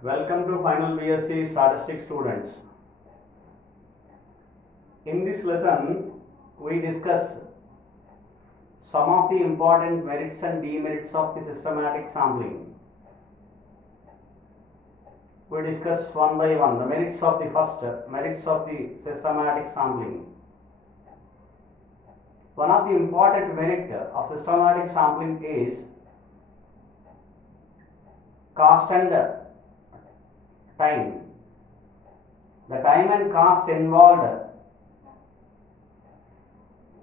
Welcome to final BSc Statistics students. In this lesson, we discuss some of the important merits and demerits of the systematic sampling. We discuss one by one the merits of the systematic sampling. One of the important merit of systematic sampling is cost and time. The time and cost involved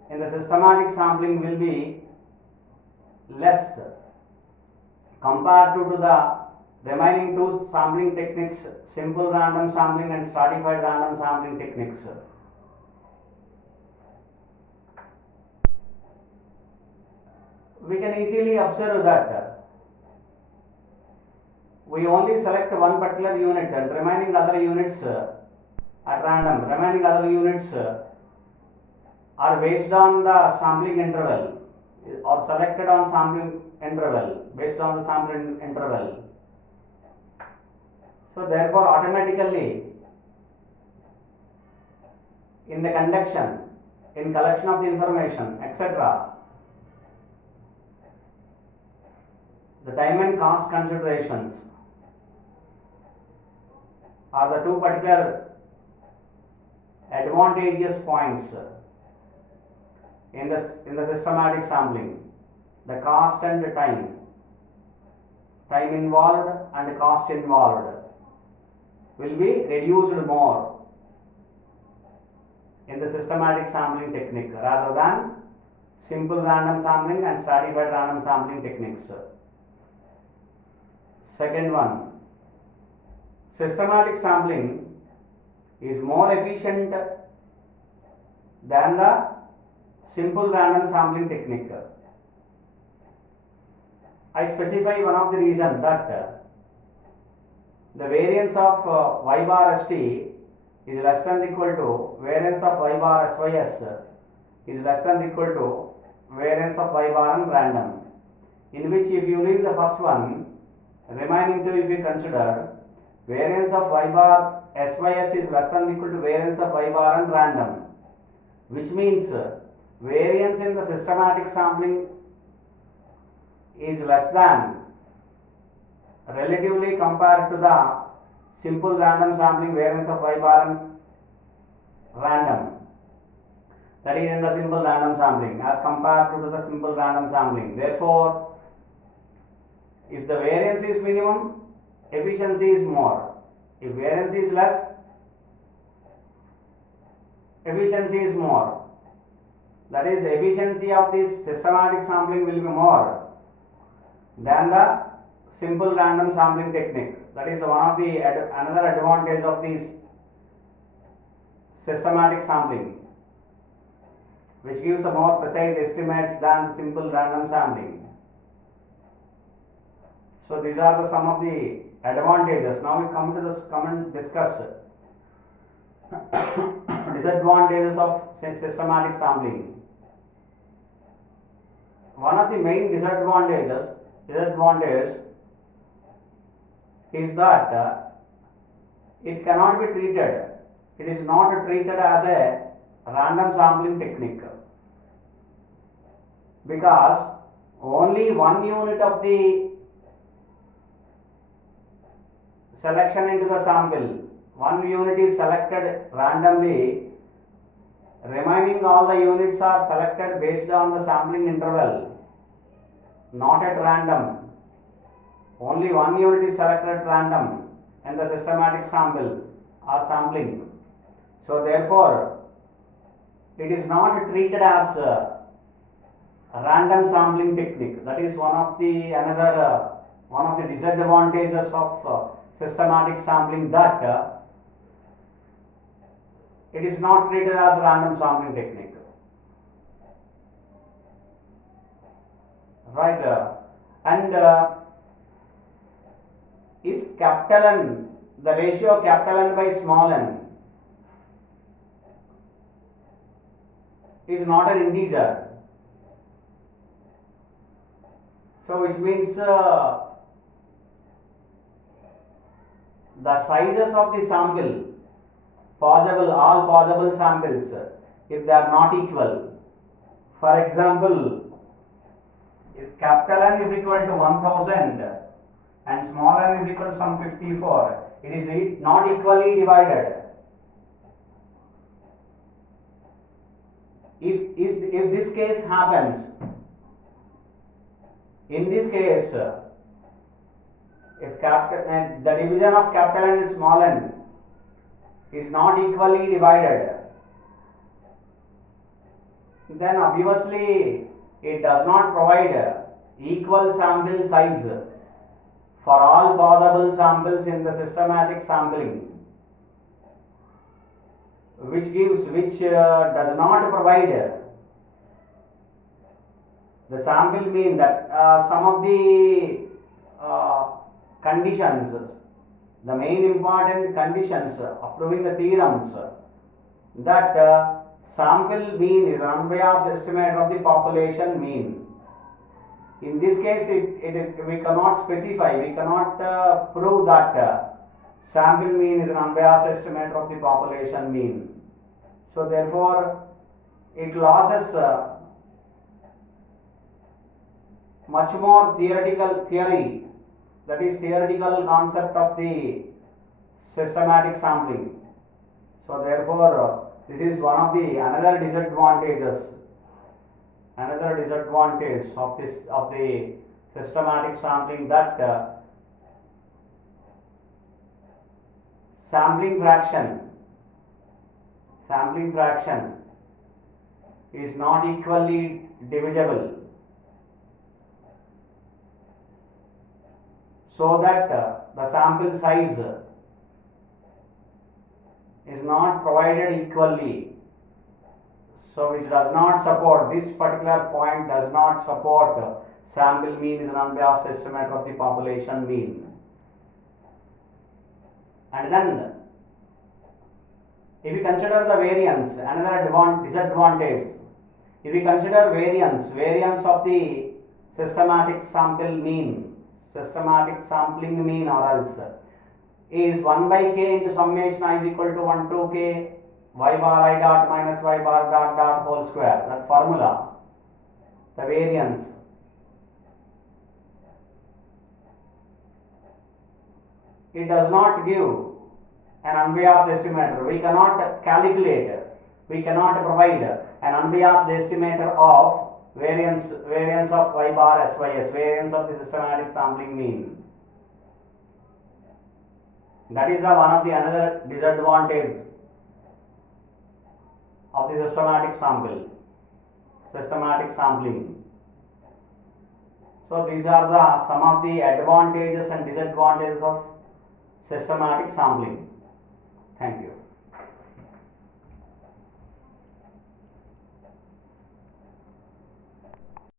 in the systematic sampling will be less compared to the remaining two sampling techniques, simple random sampling and stratified random sampling techniques. We can easily observe that we only select one particular unit and remaining other units at random. Remaining other units are based on the sampling interval or selected on sampling interval, based on the sampling interval. So therefore automatically in the conduction, in collection of the information, etc., the time and cost considerations are the two particular advantageous points in the systematic sampling. The cost and the time involved and cost involved will be reduced more in the systematic sampling technique rather than simple random sampling and stratified random sampling techniques. Second one, systematic sampling is more efficient than the simple random sampling technique. I specify one of the reasons that the variance of y bar st is less than or equal to variance of y bar sys is less than or equal to variance of y bar and random, in which if you leave the first one, remaining two if you consider, variance of y bar sys is less than or equal to variance of y bar and random, which means variance in the systematic sampling is less than relatively compared to the simple random sampling variance of y bar and random, that is in the simple random sampling as compared to the simple random sampling. Therefore, if the variance is minimum, efficiency is more. If variance is less, efficiency is more. That is, efficiency of this systematic sampling will be more than the simple random sampling technique. That is one of the another advantage of this systematic sampling, which gives a more precise estimates than simple random sampling. So these are the some of the advantages. Now we come and discuss disadvantages of systematic sampling. One of the main disadvantage is that it cannot be treated. It is not treated as a random sampling technique, because only one unit of the selection into the sample, one unit is selected randomly, remaining all the units are selected based on the sampling interval, not at random. Only one unit is selected at random in the systematic sample or sampling. So therefore, it is not treated as a random sampling technique. That is one of the disadvantages of systematic sampling, that it is not treated as random sampling technique. Right? And if capital N, the ratio capital N by small n is not an integer, so which means the sizes of the sample, possible, all possible samples, if they are not equal. For example, if capital N is equal to 1000 and small n is equal to some 54, it is not equally divided. If this case happens, in this case, if the division of capital N and small n is not equally divided, then obviously it does not provide equal sample size for all possible samples in the systematic sampling, which does not provide the sample mean that some of the conditions, the main important conditions approving the theorems, that sample mean is an unbiased estimate of the population mean. In this case, we cannot specify, we cannot prove that sample mean is an unbiased estimate of the population mean. So therefore, it loses much more theoretical theory, that is theoretical concept of the systematic sampling. So therefore, this is one of the another disadvantage of the systematic sampling, that sampling fraction is not equally divisible, so that the sample size is not provided equally. So which does not support, this particular point does not support sample mean is an unbiased estimate of the population mean. And then if we consider the variance, another disadvantage, if we consider variance of the systematic sampling mean or else, is 1 by k into summation I is equal to 1 to k y bar I dot minus y bar dot dot whole square, that formula, the variance. It does not give an unbiased estimator. We cannot calculate, we cannot provide an unbiased estimator of variance of y bar sys, variance of the systematic sampling mean. That is one of the another disadvantage of the systematic sampling. So these are some of the advantages and disadvantages of systematic sampling. Thank you.